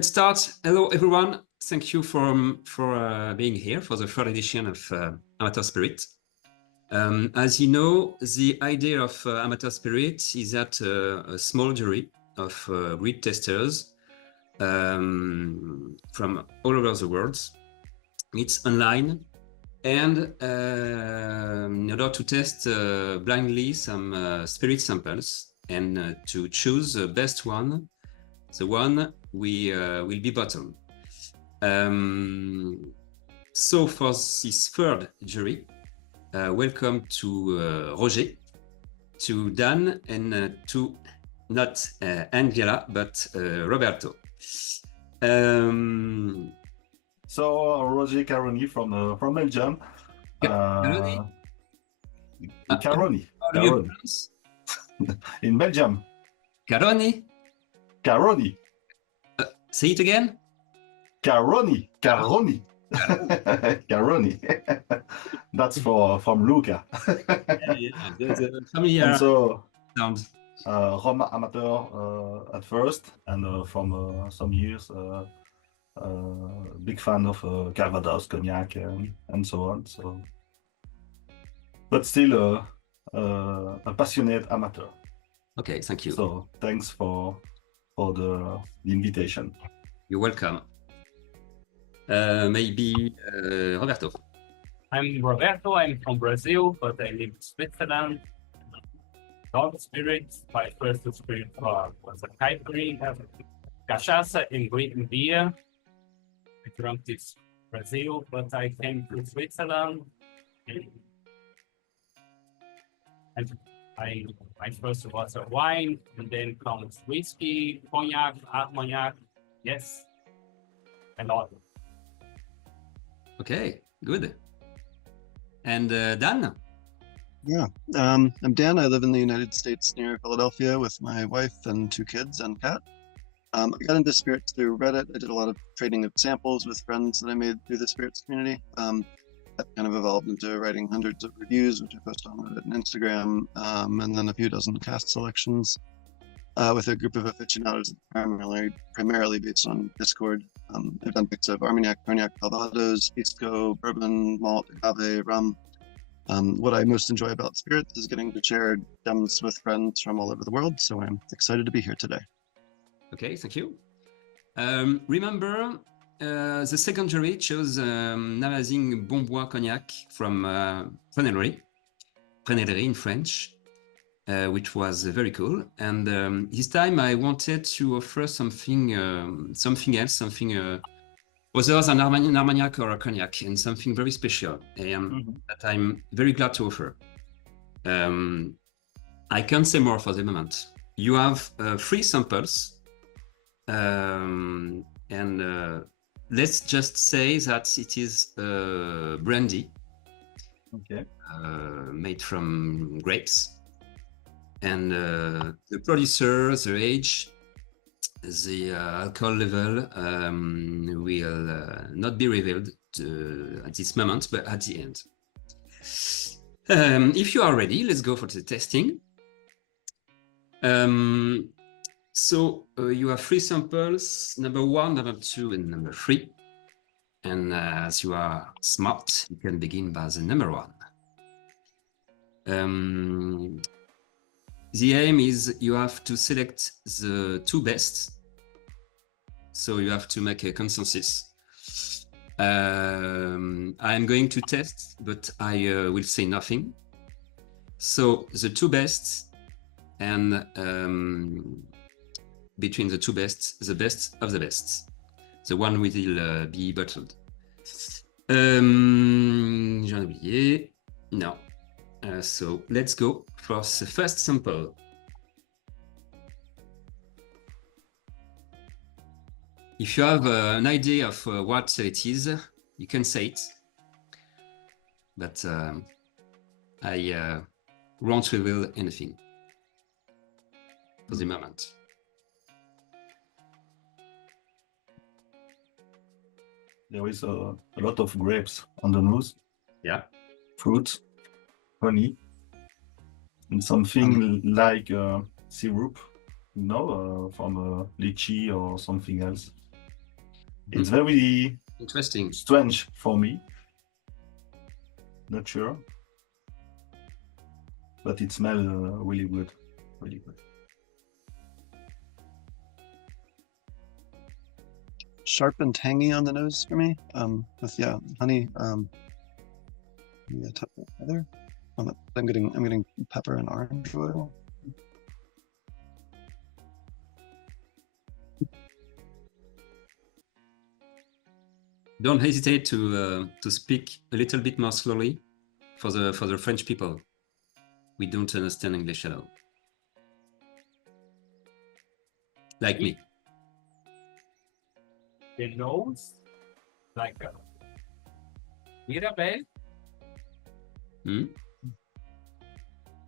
let's start. Hello, everyone. Thank you for being here for the third edition of Amateur Spirit. As you know, the idea of Amateur Spirit is that a small jury of grid testers from all over the world. It's online, and in order to test blindly some spirit samples and to choose the best one, the one we will be bottom. So for this third jury, welcome to Roger, to Dan, and to not Angela, but Roberto. So Roger Caroni from Belgium. Caroni? Caroni. How do you pronounce? In Belgium. Caroni? Caroni. Say it again. Caroni. Caroni. Caroni. That's from Luca. The familiar and so sound. Rome amateur at first, and from some years big fan of Calvados, Cognac, and so on. So, but still a passionate amateur. Okay, thank you. So thanks for the invitation. You're welcome. Maybe Roberto. I'm Roberto. I'm from Brazil, but I live in Switzerland. Dog spirits. My first experience was a caipirinha, cachaça, and green beer. I drank this Brazil, but I came to Switzerland, and I first was a wine, and then comes whiskey, cognac, armagnac. Yes, a lot. Okay, good. And Dan? Yeah, I'm Dan. I live in the United States near Philadelphia with my wife and 2 kids and cat. I got into spirits through Reddit. I did a lot of trading of samples with friends that I made through the spirits community. That kind of evolved into writing hundreds of reviews, which I post on Reddit and Instagram, and then a few dozen cast selections with a group of aficionados primarily based on Discord. I've done picks of Armagnac, Cognac, Calvados, Pisco, Bourbon, Malt, Agave, Rum. What I most enjoy about spirits is getting to share gems with friends from all over the world, so I'm excited to be here today. Okay, thank you. Remember, the second jury chose an amazing Bon Bois cognac from Prenellerie in French, which was very cool. And this time I wanted to offer something else, other than Armagnac or a cognac, and something very special that I'm very glad to offer. I can't say more for the moment. You have 3 samples. And let's just say that it is brandy, Okay. made from grapes, and the producer, the age, the alcohol level will not be revealed at this moment, but at the end. If you are ready, let's go for the testing. So you have 3 samples, number 1, number 2, and number 3. And as you are smart, you can begin by the number 1. The aim is you have to select the 2 best. So you have to make a consensus. I'm going to test, but I will say nothing. So the 2 best, and between the 2 best, the best of the best. The one will be bottled. J'en ai oublié. No. So let's go for the first sample. If you have an idea of what it is, you can say it. But I won't reveal anything for the moment. There is a lot of grapes on the nose. Yeah. Fruit, honey, and something like syrup, from lychee or something else. It's very Interesting. strange for me. Not sure. But it smells really good. Really good. Sharp and tangy on the nose for me. With honey. Maybe a touch of heather. I'm getting pepper and orange oil. Don't hesitate to speak a little bit more slowly for the French people. We don't understand English at all. Like me. The nose, like a Mirabelle,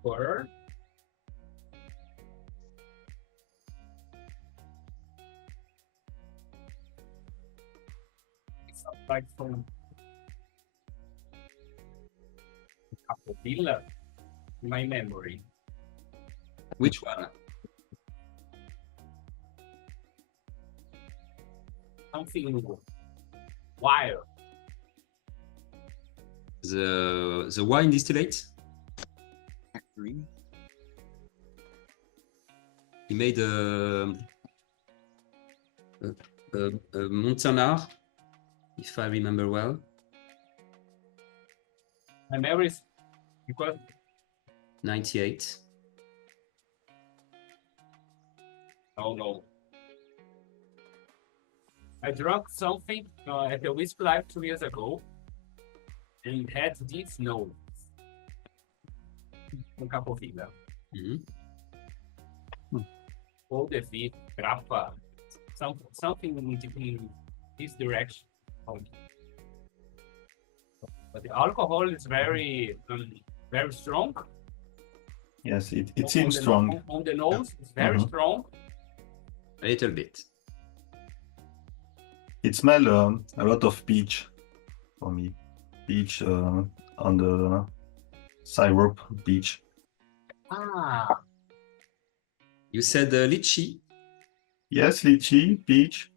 or it's like from Capopilla, in my memory. Which one? Something wild. The wine distillate? Green. He made a Montanard, if I remember well. My memory is because 98. no. I drank something at the Whiskey Life 2 years ago, and it had this nose from Capopilla. Eau de vie, grappa, something in this direction. But the alcohol is very strong. Yes, it seems strong. On the nose, it's very strong. A little bit. It smells a lot of peach for me. Peach on the syrup peach. You said lychee? Yes, lychee, peach,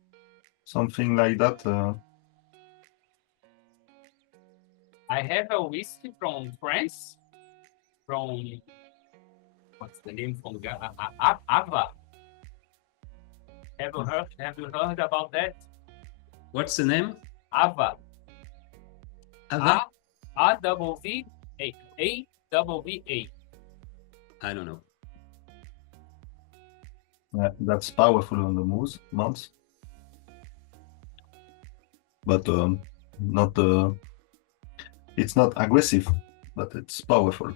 something like that. I have a whiskey from France, from what's the name from Ava. Have you heard about that? What's the name? Ava. Ava? A-double-V-A. A-double-V-A. I don't know. That's powerful on the months, but not. It's not aggressive, but it's powerful.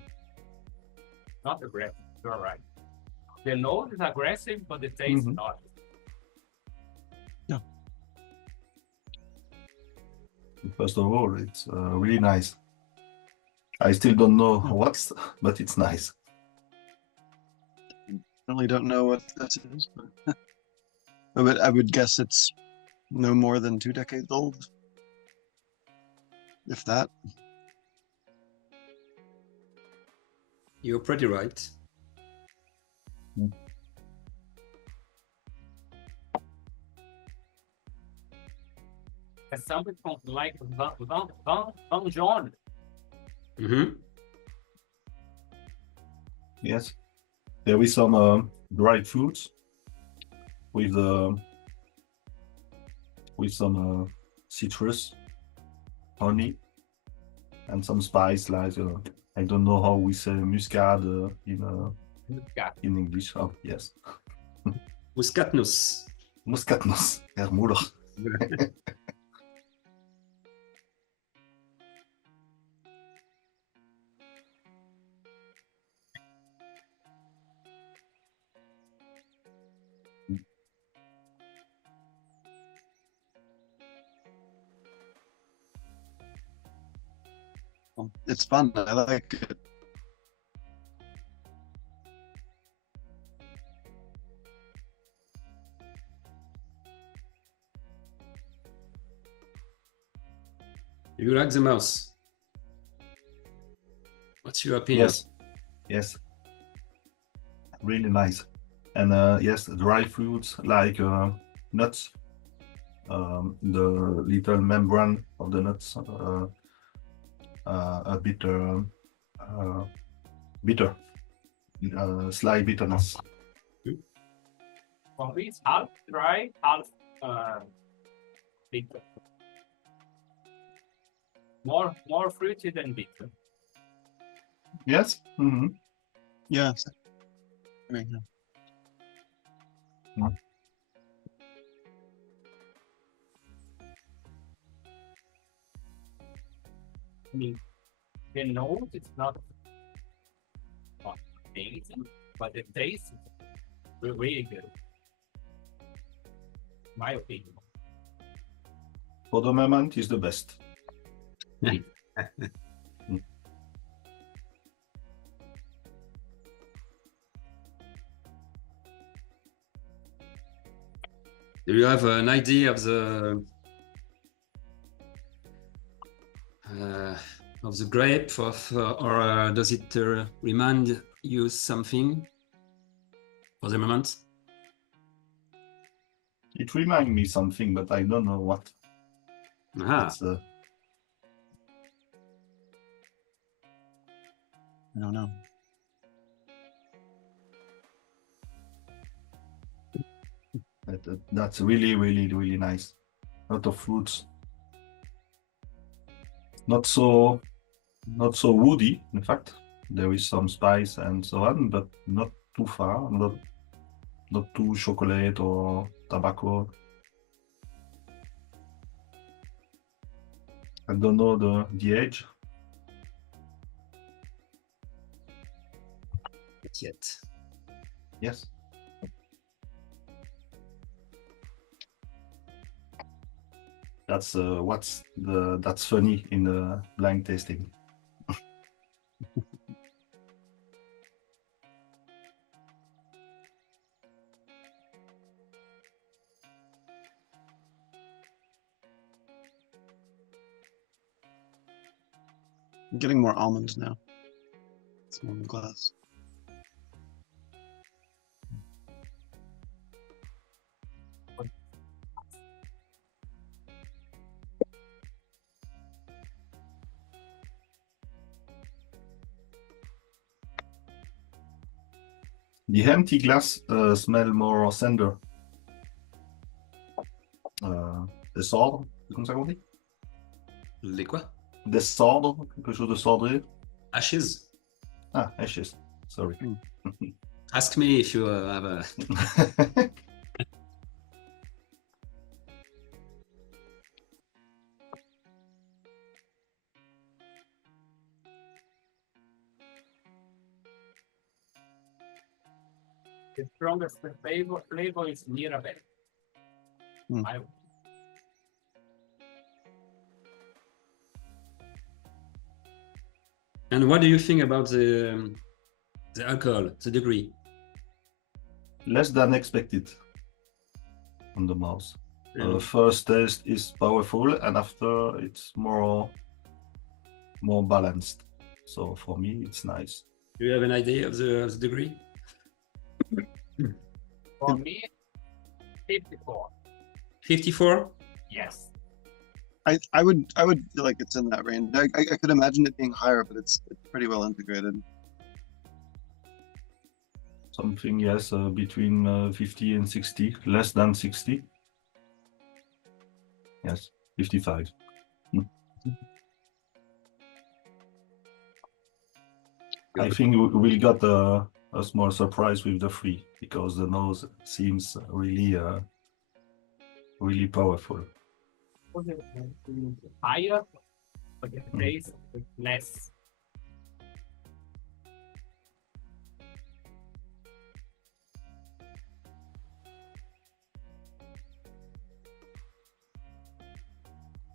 Not aggressive. You're right. The nose is aggressive, but the taste not. Yeah. First of all, it's really nice. I still don't know what's, but it's nice. Really don't know what this is, but I would guess it's no more than 2 decades old, if that. You're pretty right. There's something from like Van John. Yes, there is some dried fruits with some citrus, honey, and some spice like I don't know how we say muscade in English. Oh yes, Muskatnuss. muskatnuss, moeder. It's fun. I like it. You like the mouse? What's your opinion? Yes, really nice. And yes, dry fruits like nuts, the little membrane of the nuts a bit bitter, slight bitterness. For me, it's half dry, half bitter. More fruity than bitter. Yes. Mm-hmm. Yeah. I mean, yeah. I mean, the note is not amazing, but the taste is really good. My opinion. For the moment, is the best. Do you have an idea of the grape, or does it remind you something for the moment? It reminds me something, but I don't know what. Ah, It's, I don't know. that's really, really, really nice. A lot of fruits. Not so woody. In fact, there is some spice and so on, but not too far. Not too chocolate or tobacco. I don't know the age. not yet. Yes. That's that's funny in the blind tasting. I'm getting more almond now. It's more in the glass. The empty glass smell more cendre. Descendre, c'est comme ça qu'on dit? Les quoi? Descendre, quelque chose de cendré. Ashes? Ah, ashes. Sorry. Ask me if you have a... The strongest flavor is Mirabelle. Hmm. And what do you think about the alcohol, the degree? Less than expected on the mouth. First taste is powerful, and after it's more balanced. So for me, it's nice. Do you have an idea of the degree? For me, 54. 54? Yes. I would feel like it's in that range. I could imagine it being higher, but it's pretty well integrated. Something, yes, between 50 and 60, less than 60. Yes, 55. I think we got a small surprise with the 3 because the nose seems really powerful. Higher, but the taste is less.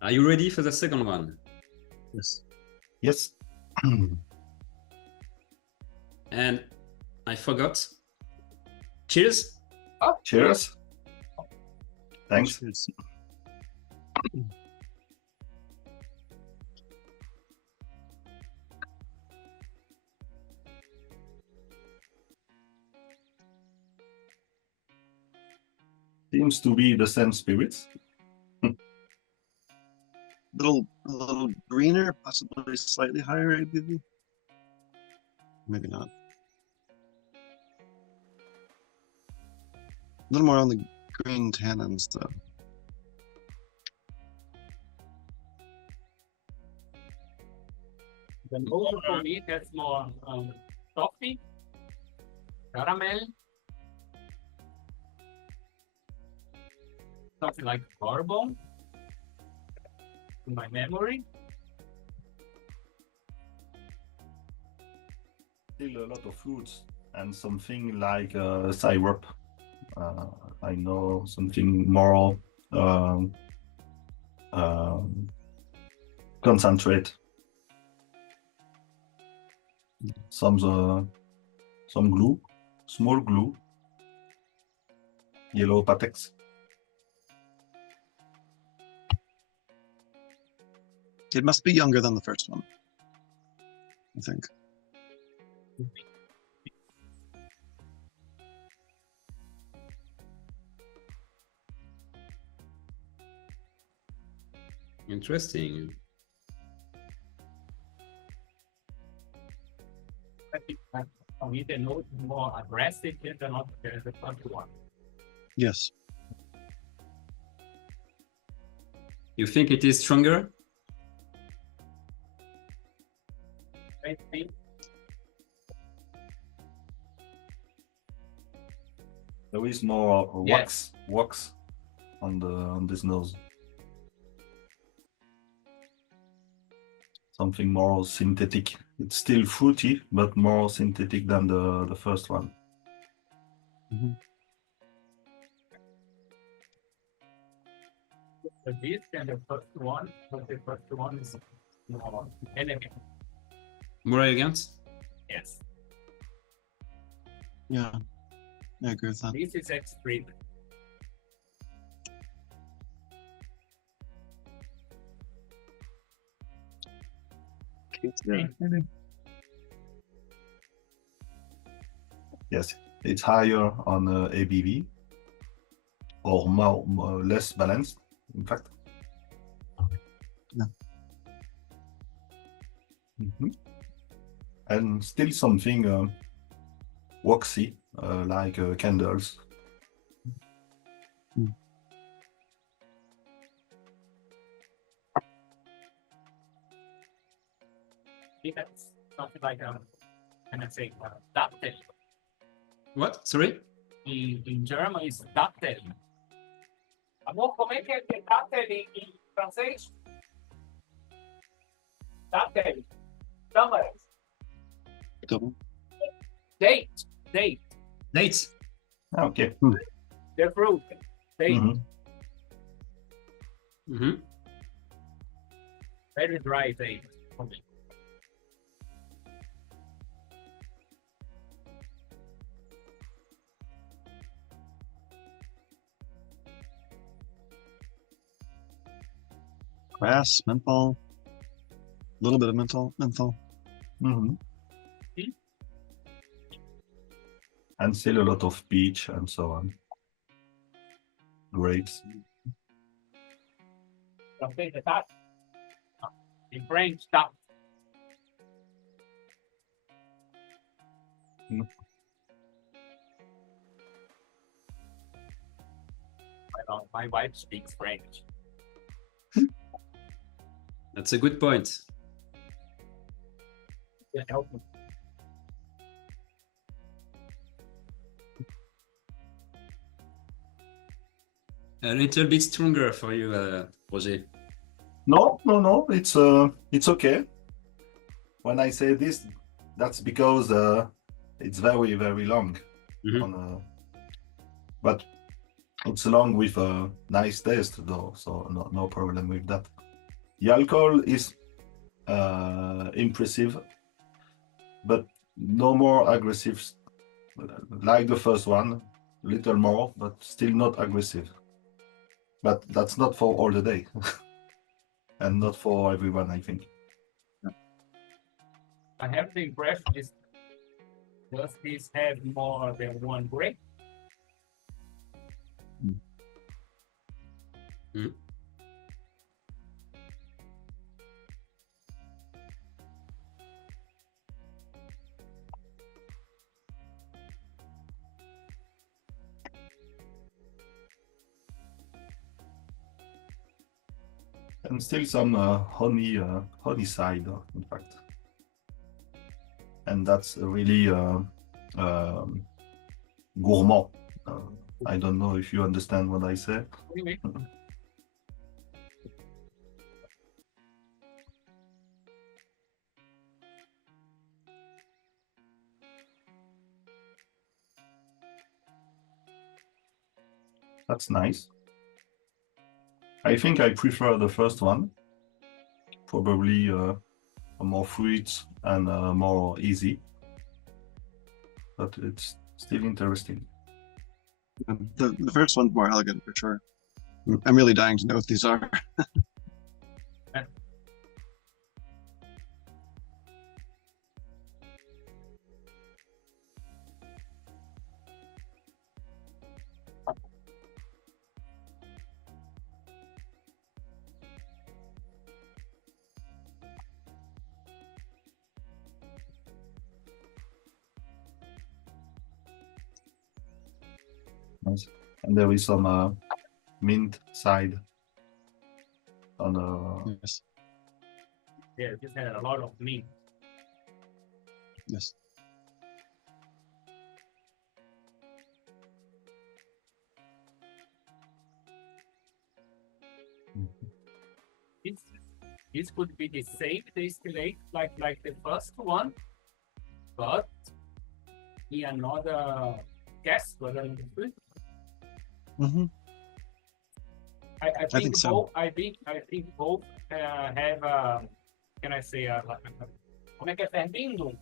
Are you ready for the second one? Yes. Yes. And I forgot. Cheers. Cheers. Thanks. Cheers. Seems to be the same spirits. a little greener, possibly slightly higher ABV. Maybe not. A little more on the green tannins, though. Then also for me, that's more toffee, caramel, something like bourbon, in my memory. Still a lot of fruits and something like syrup. I know something more concentrate. Some glue, small glue, yellow patex. It must be younger than the first one, I think. Interesting. I think for me, the note is more aggressive than the first one. Yes. You think it is stronger? I think There is more wax on this nose. Something more synthetic. It's still fruity, but more synthetic than the first one. Mm-hmm. this and the first one, but the first one is more elegant. More elegant? Yes, Yeah. I agree with that. this is extreme. Yeah. Yes, it's higher on ABV or less balanced, in fact. Yeah. And still something waxy, like candles. I think that's something like can I say ducted. What? Sorry? In German is ducted. Amor, como é que é ducted em francês? Ducted. Summers. Double. Date. Dates. Okay. The fruit. Date. Mm-hmm. Very dry date. for me. Grass, menthol. A little bit of menthol. And still a lot of peach and so on. Grapes. Something like that. In French, duck. My wife speaks French. That's a good point. Yeah, help me. A little bit stronger for you, Roger. No. It's okay. When I say this, that's because it's very, very long. Mhm. But it's long with a nice taste, though, so no problem with that. The alcohol is impressive, but no more aggressive, like the first one. Little more, but still not aggressive. But that's not for all the day, and not for everyone, I think. I have the impression is does this have more than one grape? And still some honey side, in fact. And that's really gourmand. I don't know if you understand what I say. Anyway, That's nice. I think I prefer the first one. Probably more fruits and more easy. But it's still interesting. The first one's more elegant for sure. I'm really dying to know what these are. Nice. And there is some mint side on the. Yes. yeah, this had a lot of meat. Yes. This could be the same distillate like the first one, but in another gas rather than Mm-hmm. I think think so. both. I think both have. Can I say? Como é que é fermento?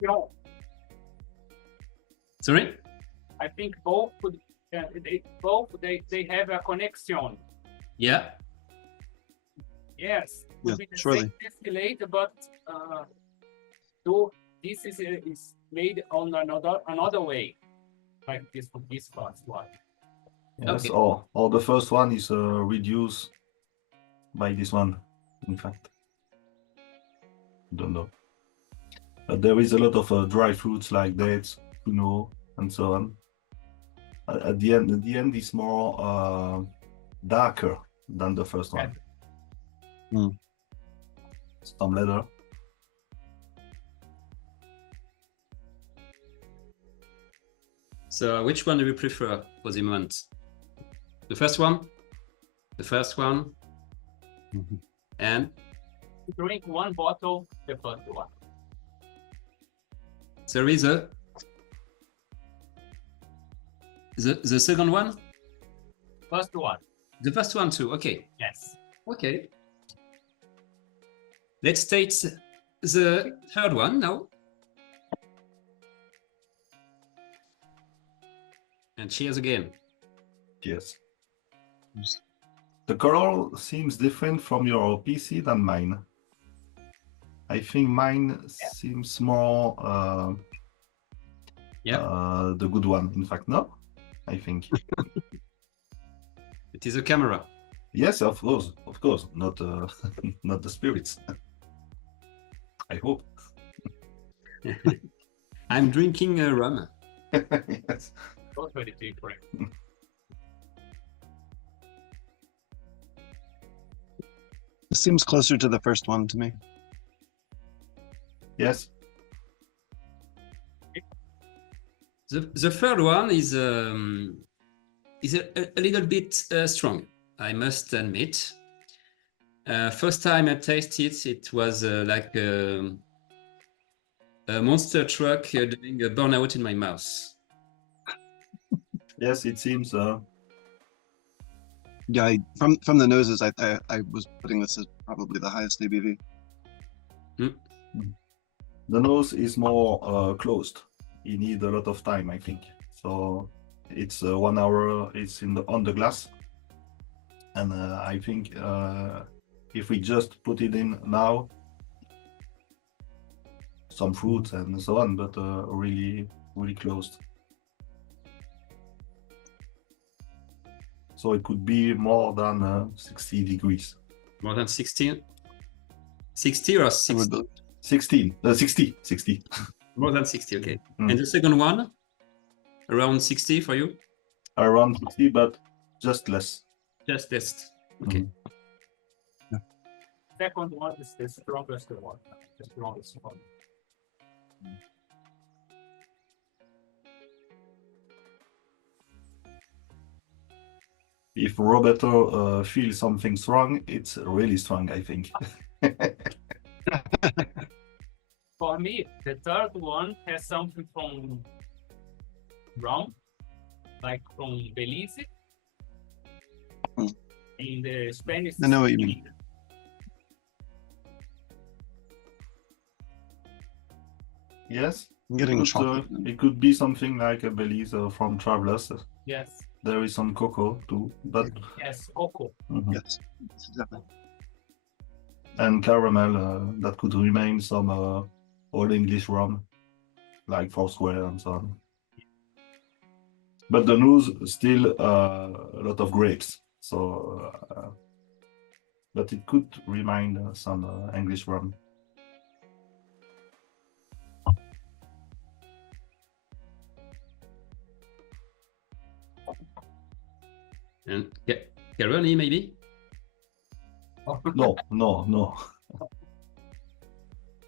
No, Sorry? I think both could. They have a connection. Yeah. Yes. Yeah, Could be the surely. same distillate, but though this is made on another way, like this first one. Yes, Okay. or the first one is reduced by this one, in fact. Don't know. But there is a lot of dry fruits like dates, and so on. At the end is more darker than the first one. Hmm. Some leather. So which one do you prefer for the moment? The first one? The first one? Mm-hmm. And Drink one bottle, the first one. there is the second one? First one, The first one too, okay. yes. Okay. Let's taste the third one now. And cheers again. Yes. The color seems different from your PC than mine. I think mine seems more the good one. In fact, no. I think. It is a camera. Yes, of course, not not the spirits. I hope. I'm drinking rum. Yes. Both very different. This seems closer to the first one to me. Yes. The third one is a little bit strong, I must admit. First time I tasted it was like a monster truck doing a burnout in my mouth. Yes, it seems. Yeah, from the noses, I was putting this as probably the highest ABV. The nose is more closed. You need a lot of time, I think. So it's 1 hour. It's on the glass, and I think if we just put it in now, some fruits and so on, but really closed. So it could be more than 60 degrees. More than 16? 60 or 60? 16, 60. More than 60, okay. Mm. And the second one? Around 60 for you? Around 60, but just less. Just test. Okay. Second one is the strongest one. The strongest one. If Roberto feels something strong, it's really strong, I think. For me, the third one has something from rum, like from Belize. Hmm. In the Spanish. I know what you mean. Yes, I'm getting it chocolate. could be something like a Belize from Travelers. Yes, There is some cocoa too, but yes, cocoa. Mhm. Yes, exactly. And caramel that could remain some old English rum, like Foursquare and so on. But the nose still a lot of grapes, so but it could remind some English rum. And Caroni, maybe? No, no, no.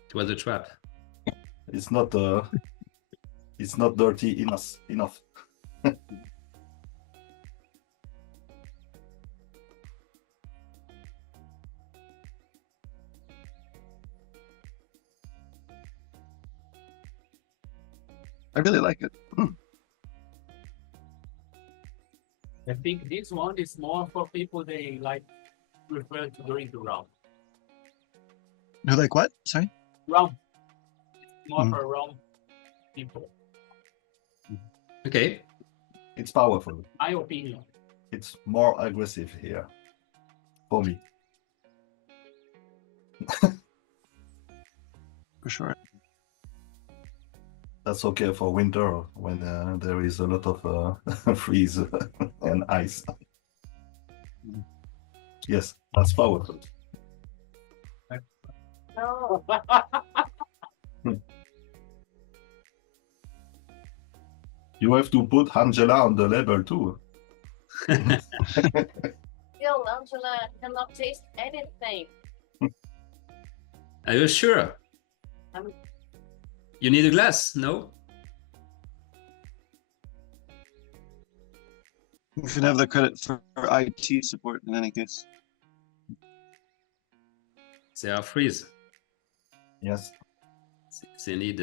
It was a trap. It's not dirty enough. I really like it. I think this one is more for people they like prefer to drink rum. You like what? Sorry? Rum. More Mhm. for rum people. Okay. It's powerful. My opinion. It's more aggressive here, for me. For sure. That's okay for winter when there is a lot of freeze and ice. Yes, that's powerful. No. You have to put Angela on the label too. Still, Angela cannot taste anything. Are you sure? I'm- You need a glass, no? You should have the credit for IT support in any case. They are freeze. Yes. They need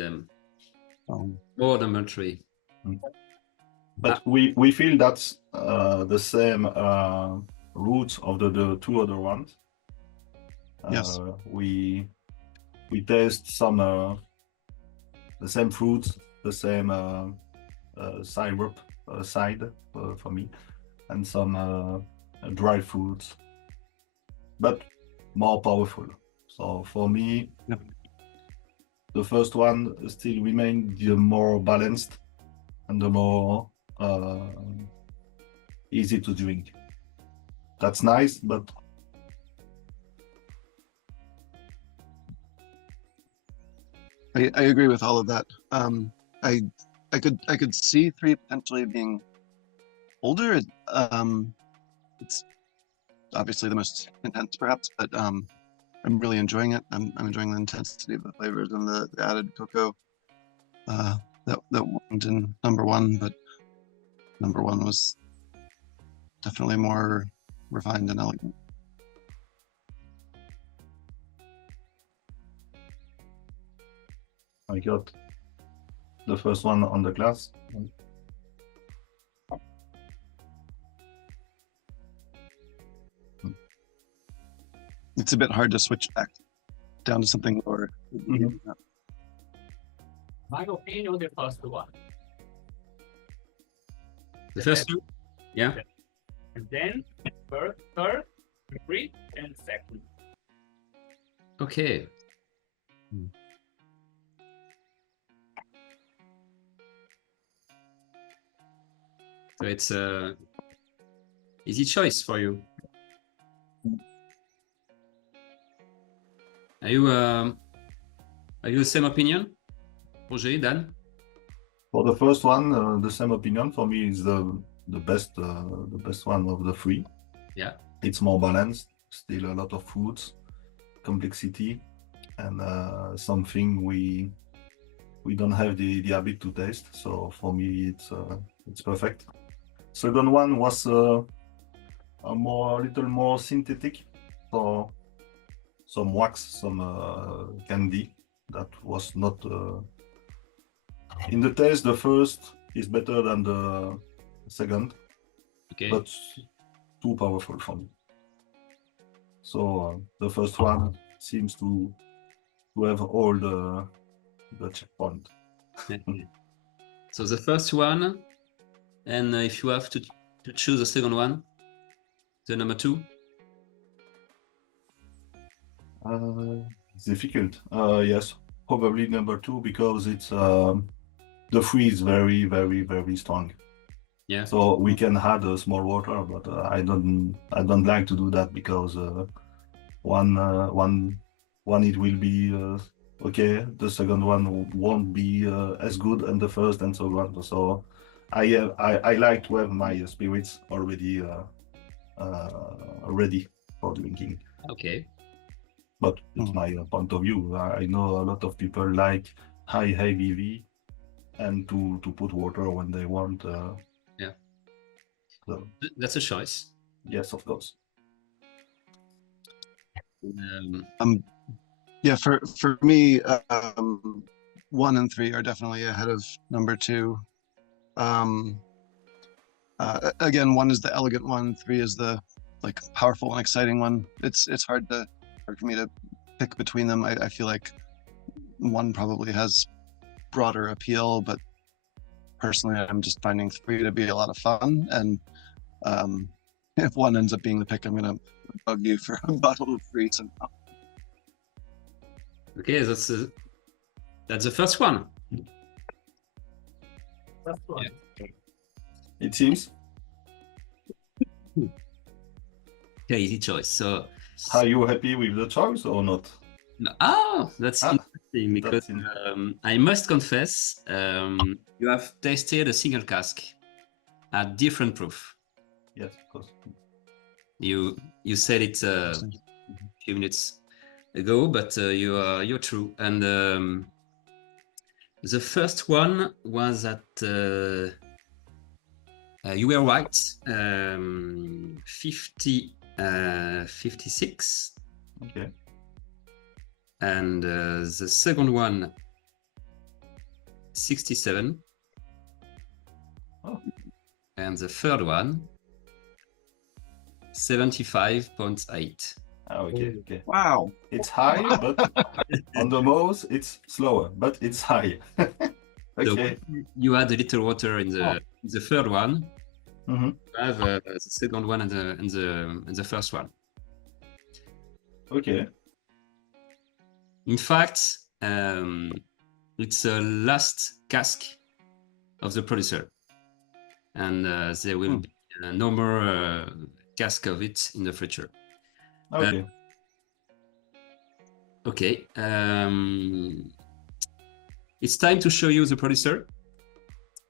Um, more than 3. But we feel that's the same roots of the two other ones. Yes. We taste some the same fruits, the same syrup side for me, and some dry fruits, but more powerful. So for me, Yep. the first one still remains the more balanced and the more easy to drink. That's nice, but I agree with all of that. I could see 3 potentially being older. It's obviously the most intense, perhaps, but I'm really enjoying it. I'm enjoying the intensity of the flavors and the added cocoa. That wasn't in number 1, but number 1 was definitely more refined and elegant. I got the first one on the glass. It's a bit hard to switch back down to something lower. Mhm. My opinion, the first one. The first two? Yeah. And then third, three, and second. Okay. So it's a easy choice for you. Are you the same opinion, Roger, Dan? For the first one, the same opinion. For me, is the best one of the three. Yeah. It's more balanced. Still a lot of foods, complexity, and something we don't have the habit to taste. So for me, it's perfect. Second one was a little more synthetic, so some wax, some candy that was not in the taste. The first is better than the second, Okay. but too powerful for me. So the first one seems to have all the checkpoint. So the first one, and if you have to choose the second one, the number two. It's difficult. Yes, probably number two, because it's the three is very, very, very strong. Yeah. So we can add a small water, but I don't like to do that, because one it will be okay. The second one won't be as good, and the first and so on. So I like to have my spirits already ready for drinking. Okay. But it's my point of view. I know a lot of people like high ABV and to put water when they want. Yeah. So, That's a choice. yes, of course. Yeah, for me, 1 and 3 are definitely ahead of number 2. Again, 1 is the elegant one, 3 is the like powerful and exciting one. It's hard for me to pick between them. I feel like 1 probably has broader appeal, but personally, I'm just finding 3 to be a lot of fun. And if 1 ends up being the pick, I'm gonna bug you for a bottle of 3 somehow. Okay, that's the first one. That's one. Yeah. It seems. Okay, easy choice. So, Are you happy with the choice or not? that's interesting, because I must confess, you have tasted a single cask at different proof. Yes, of course. You said it a few minutes ago, but you're true. And the first one was at you were right, 56. Okay. And the second one, 67. Oh. And the third one, 75.8. Okay. Wow. It's high, but on the nose it's slower, but it's high. Okay. So you add a little water in the third one. Mm-hmm. You have the second one and the first one. Okay. In fact, it's a last cask of the producer, and there will be no more cask of it in the future. Okay. Okay. It's time to show you the producer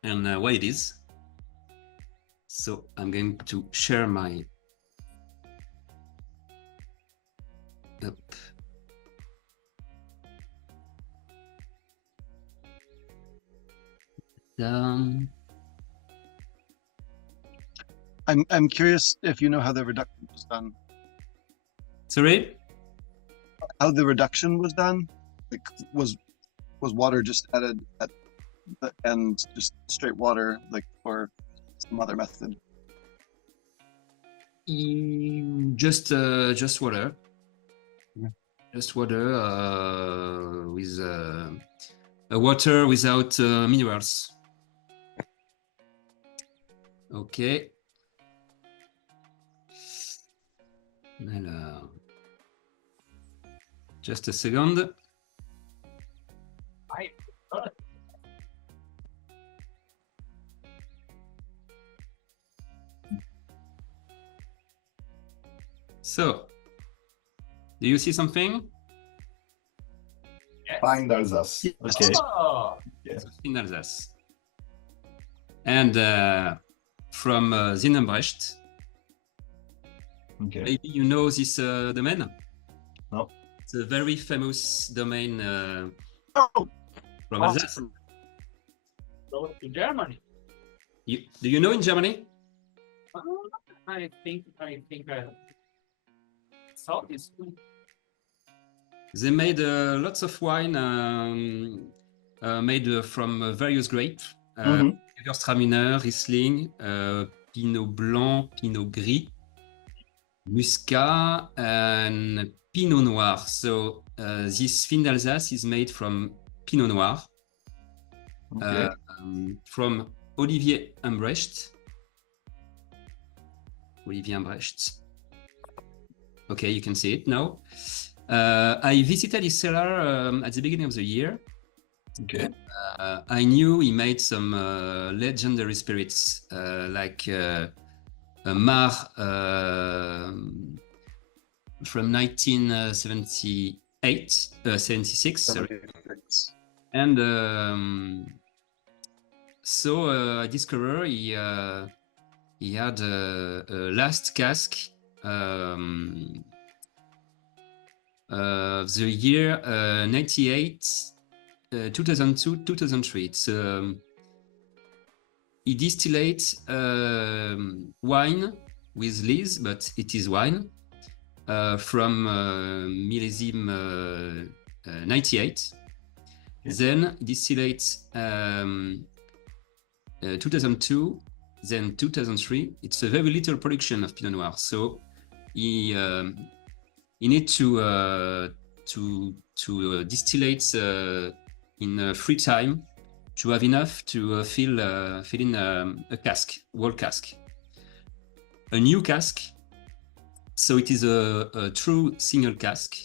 and what it is. So I'm going to share my I'm curious if you know how the reduction was done. Sorry? How the reduction was done? Like, was water just added at the end, just straight water, like, or some other method? Just water. Yeah. Just water with water without minerals. Okay. Alors, just a second. So, do you see something? Yes. Fine Alsace. Okay. Oh, Yeah. In Alsace. And from Zinnenbrecht. Okay. Maybe you know this domain? No. It's a very famous domain from Oh, Alsace. Go to Germany. Do you know in Germany? I think so. It's They made lots of wine made from various grapes. Gewürztraminer, Riesling, Pinot Blanc, Pinot Gris, Muscat, and Pinot Noir. So this Fin d'Alsace is made from Pinot Noir, Okay. from Olivier Ambrecht. Olivier Ambrecht. Okay, you can see it now. I visited his cellar at the beginning of the year. Okay. I knew he made some legendary spirits like a Mar from 76, sorry. And so I discovered he had a last cask of the year 98, 2002, 2003. It's he distillates wine with lees, but it is wine from millésime 98. Yes. Then he distillates 2002, then 2003. It's a very little production of Pinot Noir, so he need to distillate in free time to have enough to fill in a cask, whole cask, a new cask. So it is a true single cask,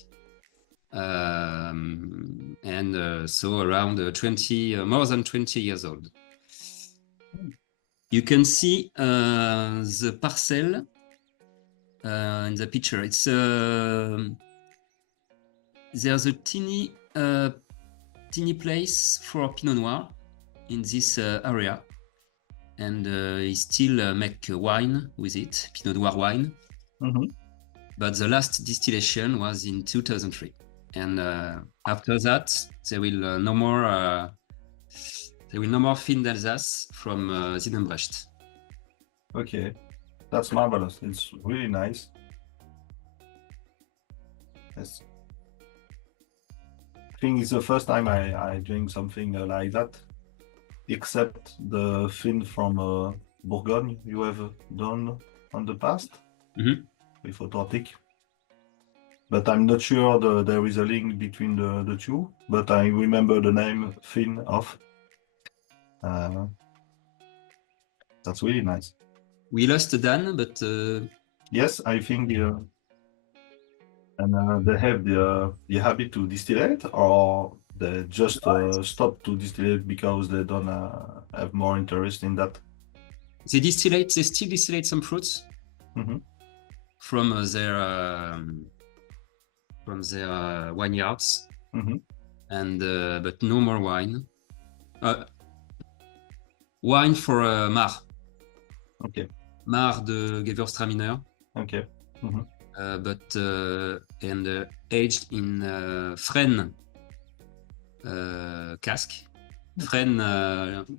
and so around 20, more than 20 years old. You can see the parcel in the picture. It's there's a teeny place for Pinot Noir in this area, and he still make wine with it, Pinot Noir wine. But the last distillation was in 2003, and after that there will no more Fin d'Alsace from Zinnenbrecht. Okay. That's marvelous. It's really nice. Yes. I think it's the first time I drink something like that, except the Fin from Bourgogne you have done on the past with Authentic. But I'm not sure there is a link between the two, but I remember the name Fin of. That's really nice. We lost Dan, but Yes, I think and they have the habit to distillate, or they just stop to distillate because they don't have more interest in that. they still distillate some fruits from their vineyards, and but no more wine. Wine for Mar. Okay. Mar de Gewürztraminer. Okay. But and aged in Fresnes cask. Fresnes,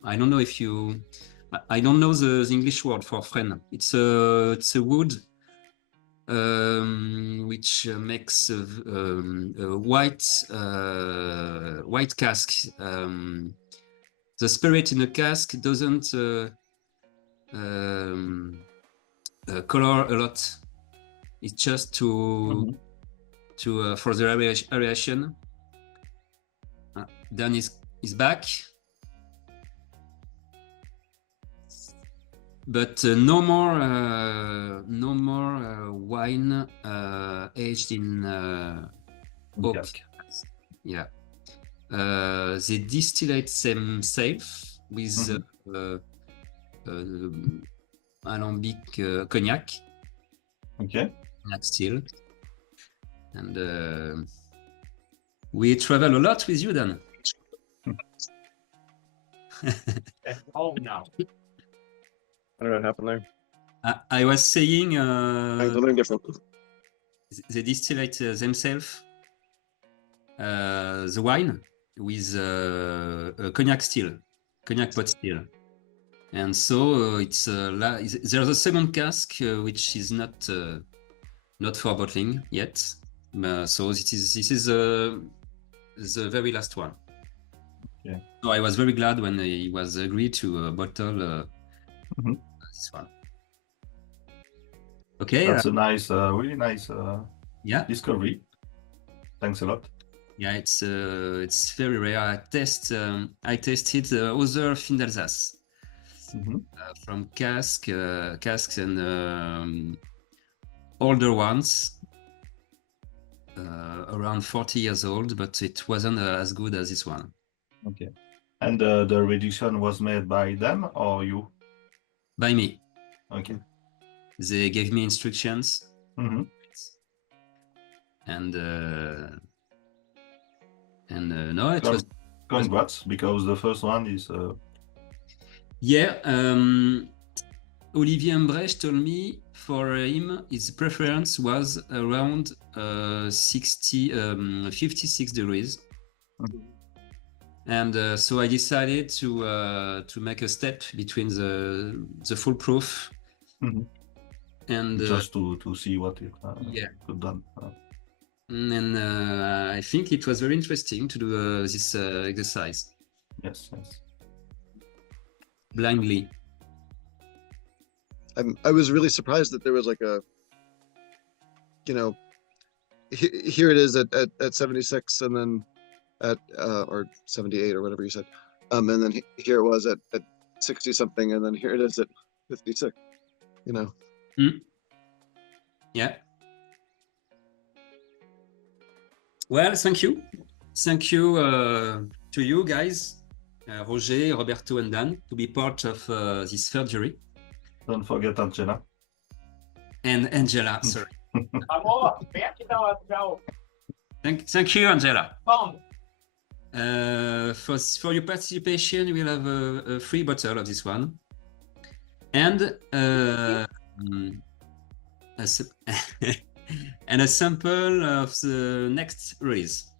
I don't know if you. I don't know the English word for Fresnes. It's a wood which makes a white cask. The spirit in the cask doesn't color a lot. It's just to for the aeration. Dan is back, but no more wine aged in oak. Yeah, they distillate themselves with alambic cognac. Okay. Cognac still, and we travel a lot with you, Dan. at home now. don't know what happened there. I was saying Something different. they distillate themselves the wine with a cognac pot still. And so there's a second cask which is not for bottling yet. So this is the very last one. Yeah. So I was very glad when he was agreed to bottle this one. Okay. That's a nice, really nice Yeah. discovery. Thanks a lot. Yeah, it's very rare. I tasted other Fin d'Alsace from casks and older ones, around 40 years old, but it wasn't as good as this one. Okay. And the reduction was made by them or you? By me. Okay. They gave me instructions, Mhm. and no, it was. Congrats, because the first one is. Yeah, Olivier Ambrecht told me for him his preference was around 56 degrees. And so I decided to make a step between the foolproof and just to see what it could done. And I think it was very interesting to do this exercise. Yes. Blindly. I was really surprised that there was like a, here it is at 76, and then at or 78 or whatever you said, and then here it was at 60 something, and then here it is at 56. Yeah. Well, thank you to you guys, Roger, Roberto, and Dan, to be part of this third jury. Don't forget Angela. And Angela, sorry. Amor, vem aqui dar uma tchau. Thank you, Angela. Bom. For your participation, we'll have a free bottle of this one, and and a sample of the next release.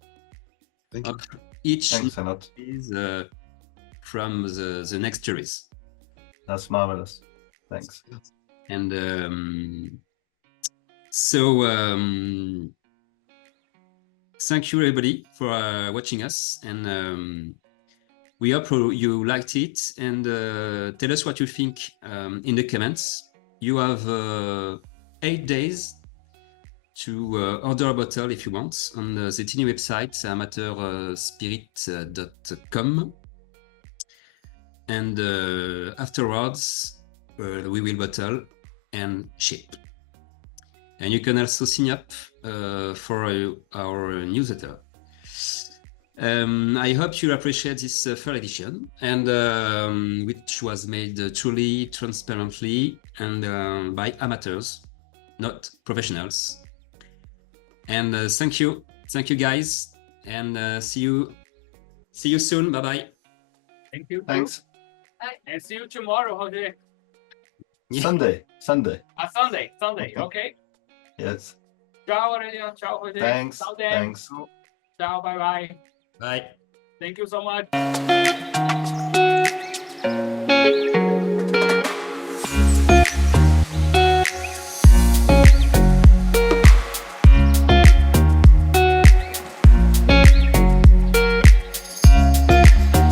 Thank you. Each Thanks a lot. is from the next series. That's marvelous. Thanks. And thank you everybody for watching us, and we hope you liked it, and tell us what you think in the comments. You have 8 days to order a bottle if you want on the tiny website amateurspirit.com, and afterwards we will bottle and ship. And you can also sign up for our newsletter. I hope you appreciate this third edition, and which was made truly transparently and by amateurs, not professionals. And thank you guys, and see you soon. Bye bye. Thank you. Thanks. Bye. And see you tomorrow, Jose. Yeah. Sunday. Sunday. Okay. Yes. Ciao, Aurélien. Ciao, Jose. Thanks. Ciao, Dan. Thanks. Ciao. Bye. Bye. Thank you so much.